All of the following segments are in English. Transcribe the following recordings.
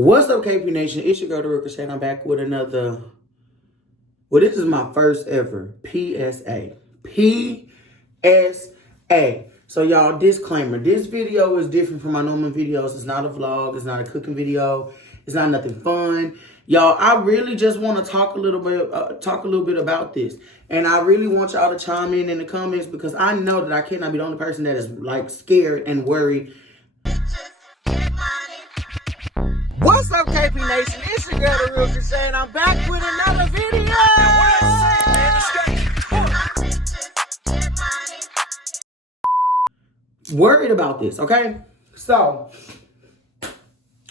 What's up, KPNation? It's your girl, TheRealKreShai, and I'm back with another. Well, this is my first ever PSA. PSA. So, y'all, disclaimer. This video is different from my normal videos. It's not a vlog. It's not a cooking video. It's not nothing fun. Y'all, I really just want to talk a little bit about this. And I really want y'all to chime in the comments because I know that I cannot be the only person that is, like, scared and worried. What's up, KPNation? It's your girl, TheRealKreShai, and I'm back with another video. Worried about this, okay? So,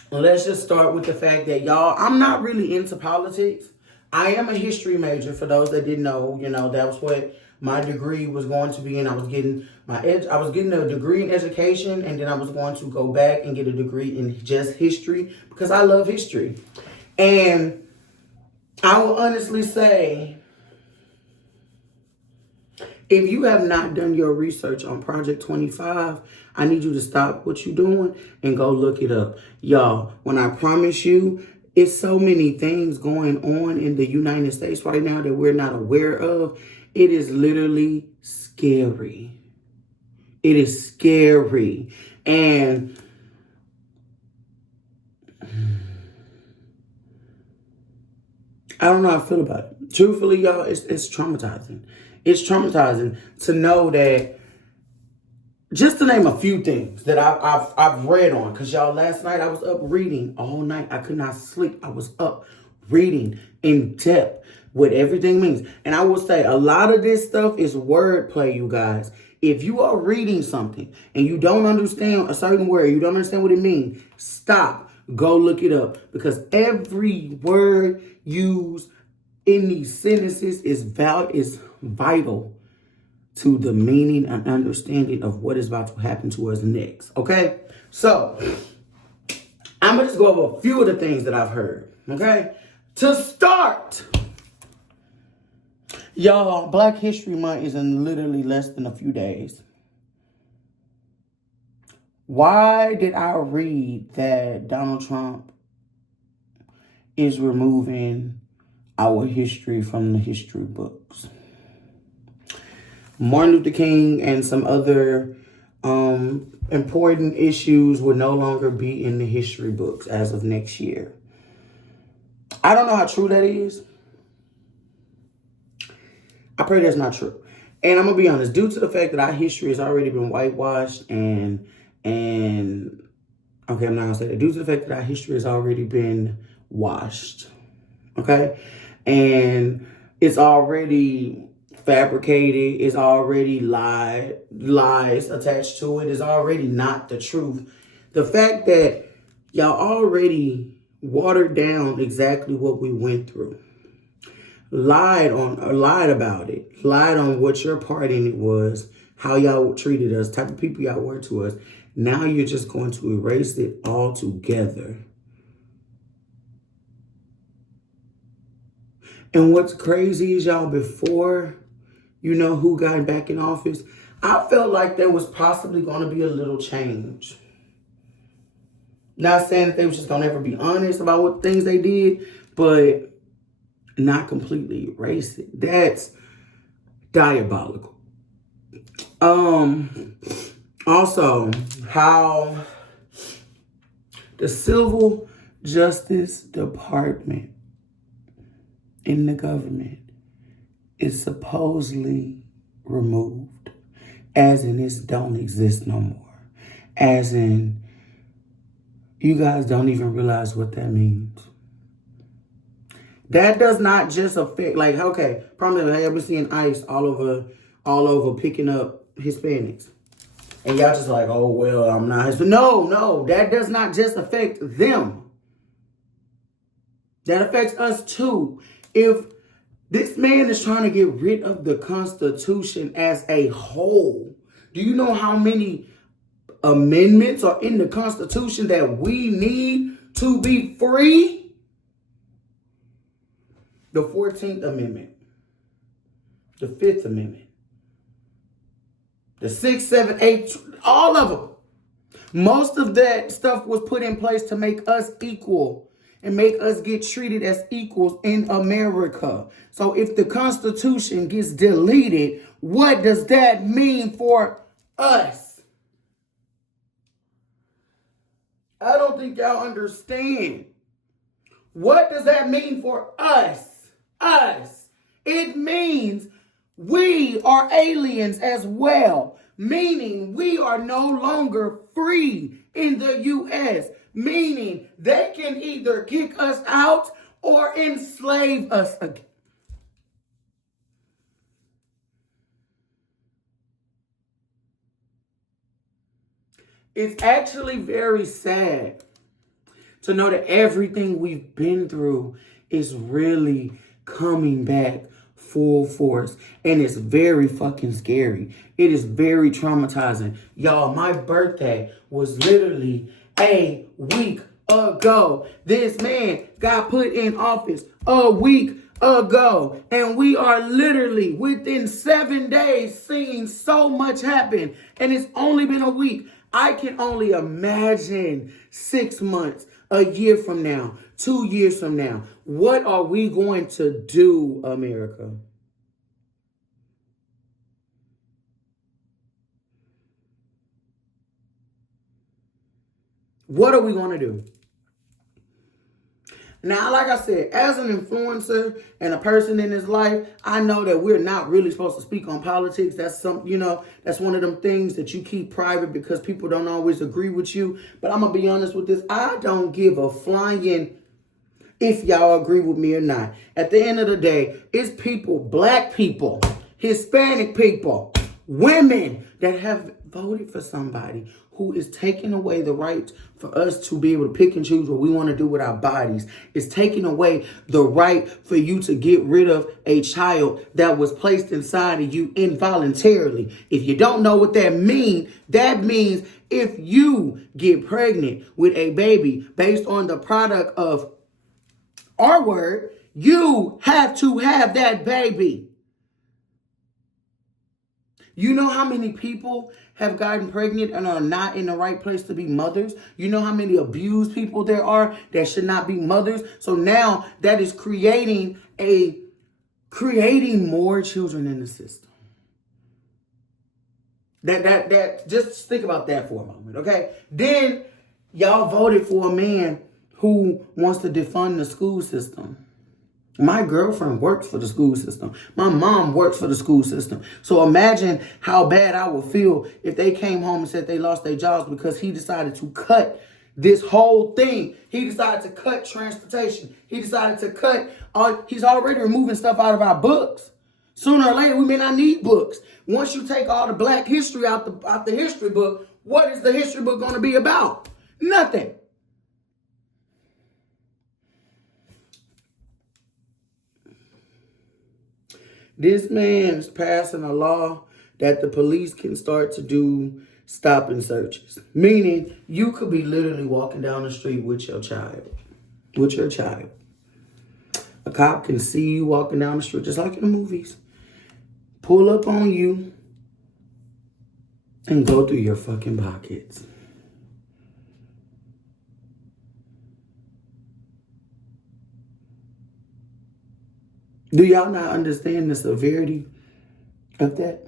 let's just start with the fact that, y'all, I'm not really into politics. I am a history major, for those that didn't know. You know, that was what my degree was going to be, and I was getting a degree in education, and then I was going to go back and get a degree in just history because I love history. And I will honestly say, if you have not done your research on Project 25, I need you to stop what you're doing and go look it up. Y'all, when I promise you, it's so many things going on in the United States right now that we're not aware of. It is literally scary. It is scary. And I don't know how I feel about it. Truthfully, y'all, it's traumatizing. It's traumatizing to know that, just to name a few things that I've read on. Because, y'all, last night I was up reading all night. I could not sleep. I was up reading in depth what everything means. And I will say a lot of this stuff is wordplay, you guys. If you are reading something and you don't understand a certain word, you don't understand what it means, stop. Go look it up. Because every word used in these sentences is vital to the meaning and understanding of what is about to happen to us next. Okay? So, I'm going to just go over a few of the things that I've heard. Okay? To start, y'all, Black History Month is in literally less than a few days. Why did I read that Donald Trump is removing our history from the history books? Martin Luther King and some other important issues will no longer be in the history books as of next year. I don't know how true that is. I pray that's not true. And I'm going to be honest, due to the fact that our history has already been whitewashed and okay, I'm not going to say that. Due to the fact that our history has already been washed, okay? And it's already fabricated, it's already lies attached to it, it's already not the truth. The fact that y'all already watered down exactly what we went through, lied about it, lied on what your part in it was, how y'all treated us, type of people y'all were to us. Now you're just going to erase it all together. And what's crazy is, y'all, before you know who got back in office, I felt like there was possibly going to be a little change. Not saying that they was just going to ever be honest about what things they did, but not completely erase it. That's diabolical. Also, how the Civil Justice Department in the government is supposedly removed, as in it don't exist no more, as in you guys don't even realize what that means. That does not just affect, like, okay, probably have you ever seen ICE all over picking up Hispanics, and y'all just like, oh well, I'm not Hispanic. No, that does not just affect them. That affects us too. If this man is trying to get rid of the Constitution as a whole, do you know how many amendments are in the Constitution that we need to be free? The 14th Amendment, the 5th Amendment, the 6th, 7th, 8th, all of them. Most of that stuff was put in place to make us equal and make us get treated as equals in America. So if the Constitution gets deleted, what does that mean for us? I don't think y'all understand. What does that mean for us? Us. It means we are aliens as well, meaning we are no longer free in the U.S., meaning they can either kick us out or enslave us again. It's actually very sad to know that everything we've been through is really coming back full force. And it's very fucking scary. It is very traumatizing. Y'all, my birthday was literally a week ago. This man got put in office a week ago. And we are literally within 7 days seeing so much happen. And it's only been a week. I can only imagine 6 months, a year from now, 2 years from now. What are we going to do, America? What are we going to do? Now, like I said, as an influencer and a person in his life, I know that we're not really supposed to speak on politics. That's that's one of them things that you keep private because people don't always agree with you. But I'm going to be honest with this. I don't give a flying if y'all agree with me or not. At the end of the day, it's people, black people, Hispanic people, women that have voted for somebody who is taking away the right for us to be able to pick and choose what we want to do with our bodies. It's taking away the right for you to get rid of a child that was placed inside of you involuntarily. If you don't know what that means if you get pregnant with a baby based on the product of our word, you have to have that baby. You know how many people have gotten pregnant and are not in the right place to be mothers? You know how many abused people there are that should not be mothers? So now that is creating more children in the system. That just think about that for a moment, okay? Then y'all voted for a man who wants to defund the school system. My girlfriend works for the school system. My mom works for the school system. So imagine how bad I would feel if they came home and said they lost their jobs because he decided to cut this whole thing. He decided to cut transportation. He decided to cut, he's already removing stuff out of our books. Sooner or later, we may not need books. Once you take all the black history out the history book, what is the history book going to be about? Nothing. This man's passing a law that the police can start to do stop and searches. Meaning you could be literally walking down the street with your child. A cop can see you walking down the street just like in the movies. Pull up on you and go through your fucking pockets. Do y'all not understand the severity of that?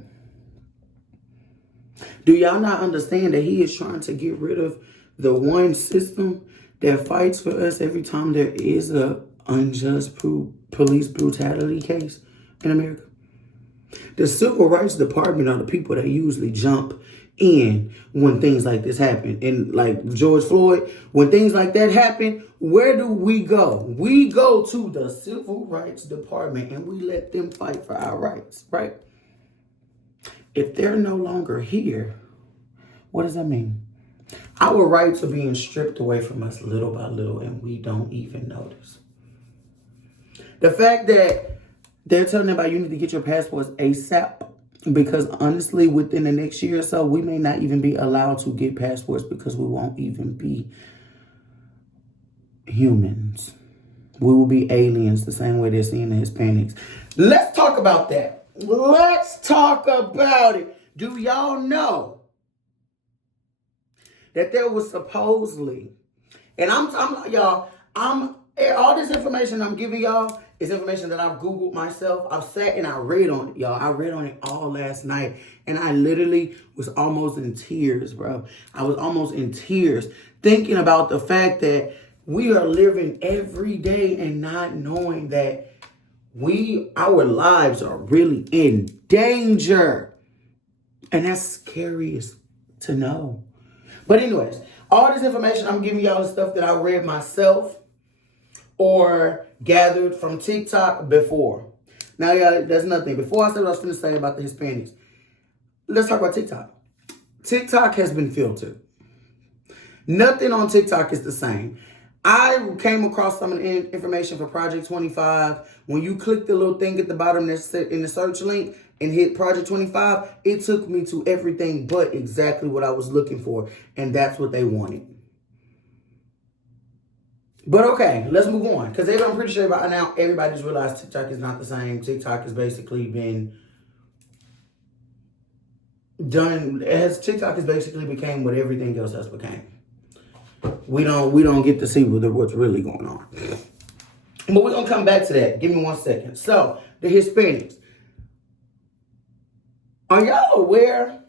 Do y'all not understand that he is trying to get rid of the one system that fights for us every time there is a unjust police brutality case in America? The Civil Rights Department are the people that usually jump in when things like this happen. And like George Floyd, when things like that happen, where do we go? We go to the Civil Rights Department and we let them fight for our rights, right? If they're no longer here, what does that mean? Our rights are being stripped away from us little by little and we don't even notice. The fact that they're telling everybody you need to get your passports ASAP because honestly, within the next year or so, we may not even be allowed to get passports because we won't even be humans. We will be aliens the same way they're seeing the Hispanics. Let's talk about that. Let's talk about it. Do y'all know that there was supposedly, and I'm y'all, all this information I'm giving y'all is information that I've Googled myself. I've sat and I read on it, y'all. I read on it all last night, and I literally was almost in tears, bro. I was almost in tears thinking about the fact that we are living every day and not knowing that our lives are really in danger. And that's scary to know. But anyways, all this information I'm giving y'all is stuff that I read myself or gathered from TikTok before. Now, y'all, that's nothing. Before I said what I was going to say about the Hispanics, let's talk about TikTok. TikTok has been filtered. Nothing on TikTok is the same. I came across some of the information for Project 25. When you click the little thing at the bottom that's in the search link and hit Project 25, it took me to everything but exactly what I was looking for. And that's what they wanted. But okay, let's move on. Because I'm pretty sure by now everybody's realized TikTok is not the same. TikTok has basically been done. TikTok has basically became what everything else has became. We don't get to see what's really going on. But we're going to come back to that. Give me 1 second. So, the Hispanics. Are y'all aware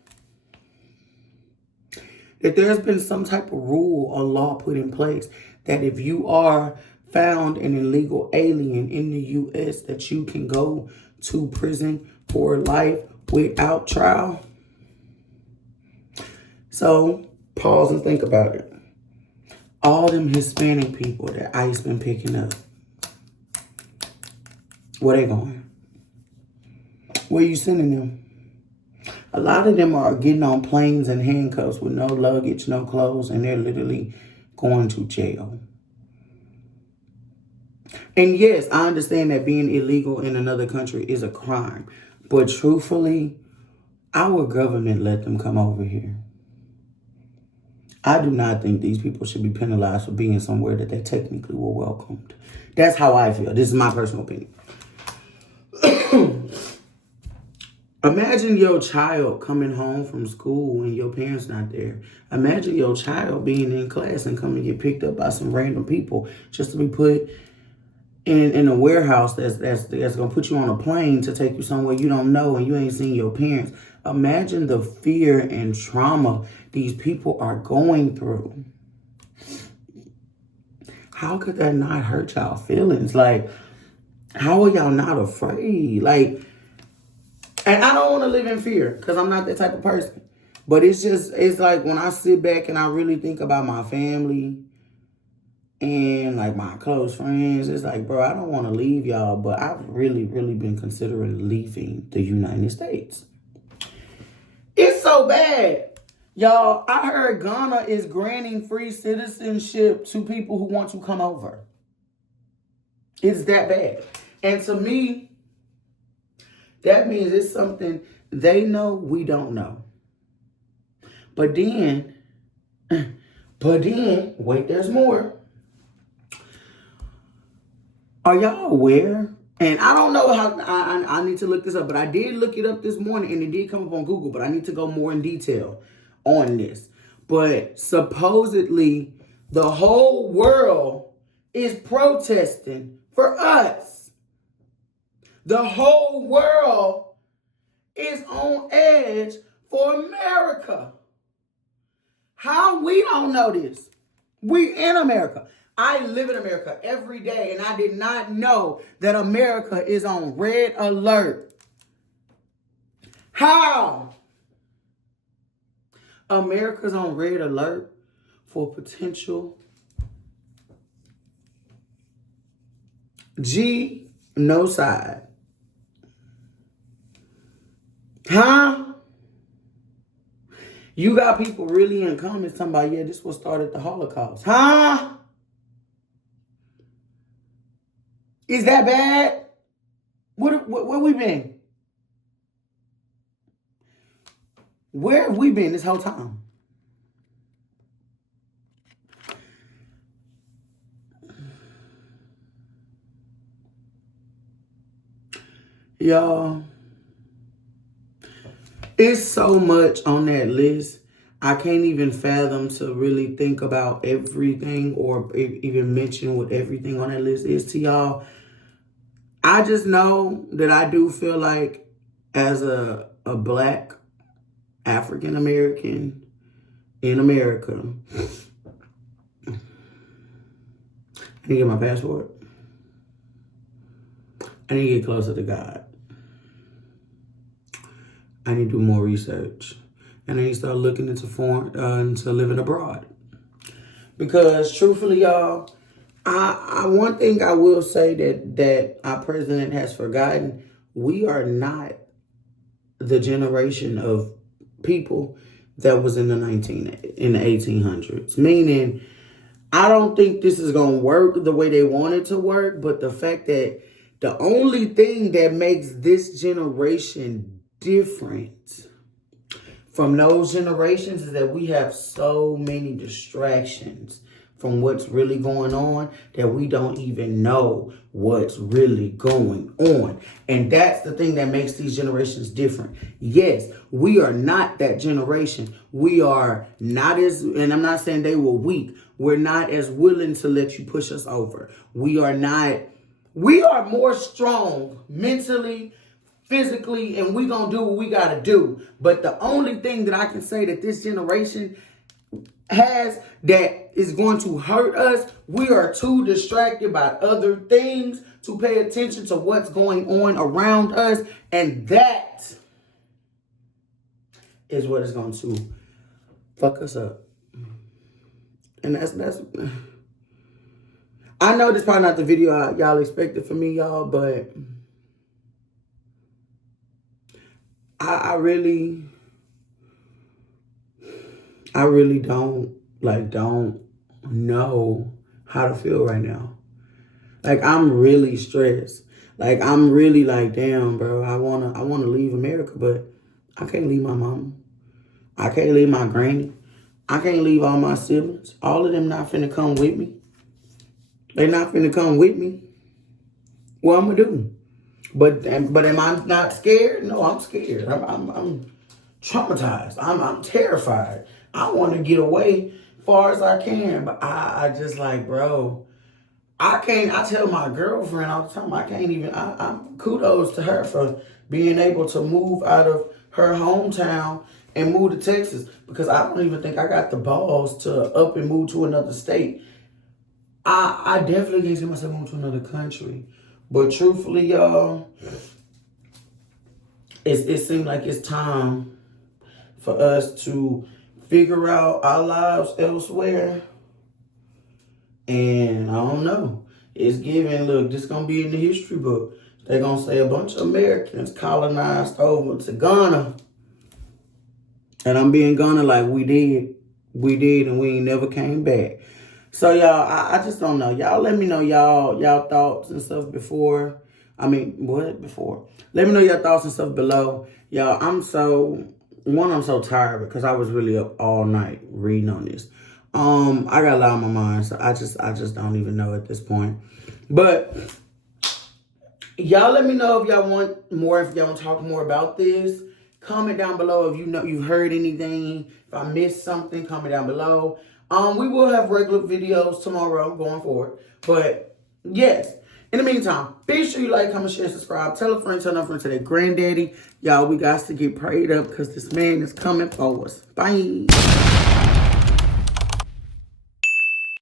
that there's been some type of rule or law put in place that if you are found an illegal alien in the U.S. that you can go to prison for life without trial? So, pause and think about it. All them Hispanic people that ICE been picking up, where they going? Where you sending them? A lot of them are getting on planes and handcuffs with no luggage, no clothes, and they're literally going to jail. And yes, I understand that being illegal in another country is a crime. But truthfully, our government let them come over here. I do not think these people should be penalized for being somewhere that they technically were welcomed. That's how I feel. This is my personal opinion. Imagine your child coming home from school and your parents not there. Imagine your child being in class and coming to get picked up by some random people just to be put in a warehouse that's gonna put you on a plane to take you somewhere you don't know and you ain't seen your parents. Imagine the fear and trauma these people are going through. How could that not hurt y'all feelings? Like, how are y'all not afraid? Like, and I don't want to live in fear because I'm not that type of person. But it's like when I sit back and I really think about my family and like my close friends, it's like, bro, I don't want to leave y'all, but I've really, really been considering leaving the United States. It's so bad. Y'all, I heard Ghana is granting free citizenship to people who want to come over. It's that bad. And to me, that means it's something they know we don't know. But then, wait, there's more. Are y'all aware? And I don't know how, I need to look this up, but I did look it up this morning and it did come up on Google, but I need to go more in detail on this. But supposedly the whole world is protesting for us. The whole world is on edge for America. How we don't know this? We in America. I live in America every day, and I did not know that America is on red alert. How? America's on red alert for potential genocide. Huh? You got people really in comments talking about, yeah, this was started the Holocaust. Huh? Is that bad? Where we been? Where have we been this whole time? Y'all, it's so much on that list. I can't even fathom to really think about everything or even mention what everything on that list is to y'all. I just know that I do feel like as a Black African American in America, I need to get my passport. I need to get closer to God. I need to do more research. And I need to start looking into living abroad. Because truthfully, y'all, I one thing I will say that our president has forgotten, we are not the generation of people that was in the 1800s. Meaning, I don't think this is going to work the way they want it to work, but the fact that the only thing that makes this generation different from those generations is that we have so many distractions from what's really going on that we don't even know what's really going on. And that's the thing that makes these generations different. Yes, we are not that generation. We are not as, and I'm not saying they were weak. We're not as willing to let you push us over. We are more strong mentally, physically, and we gonna do what we gotta do. But the only thing that I can say that this generation has that is going to hurt us, we are too distracted by other things to pay attention to what's going on around us, and that is what is going to fuck us up. And that's I know this is probably not the video y'all expected from me, y'all, but I really don't know how to feel right now. Like, I'm really stressed. Like, I'm really like, damn, bro, I wanna leave America, but I can't leave my mama. I can't leave my granny. I can't leave all my siblings. All of them not finna come with me. They not finna come with me. What I'm gonna do? But am I not scared? No, I'm scared. I'm traumatized. I'm terrified. I want to get away far as I can, but I just like, bro, I can't. I tell my girlfriend all the time, I can't even. I'm kudos to her for being able to move out of her hometown and move to Texas, because I don't even think I got the balls to up and move to another state. I definitely can't see myself moving to another country. But truthfully, y'all, it seems like it's time for us to figure out our lives elsewhere. And I don't know. It's giving, look, this going to be in the history book. They're going to say a bunch of Americans colonized over to Ghana. And I'm being Ghana like we did. We did, and we ain't never came back. So, y'all, I just don't know. Y'all let me know y'all thoughts and stuff before. Before? Let me know your thoughts and stuff below. Y'all, I'm so tired because I was really up all night reading on this. I got a lot on my mind, so I just don't even know at this point. But y'all let me know if y'all want more, if y'all want to talk more about this. Comment down below if you've heard anything. If I missed something, comment down below. We will have regular videos tomorrow going forward. But yes, in the meantime, be sure you like, comment, share, subscribe. Tell a friend, tell a friend to their granddaddy. Y'all, we got to get prayed up because this man is coming for us. Bye.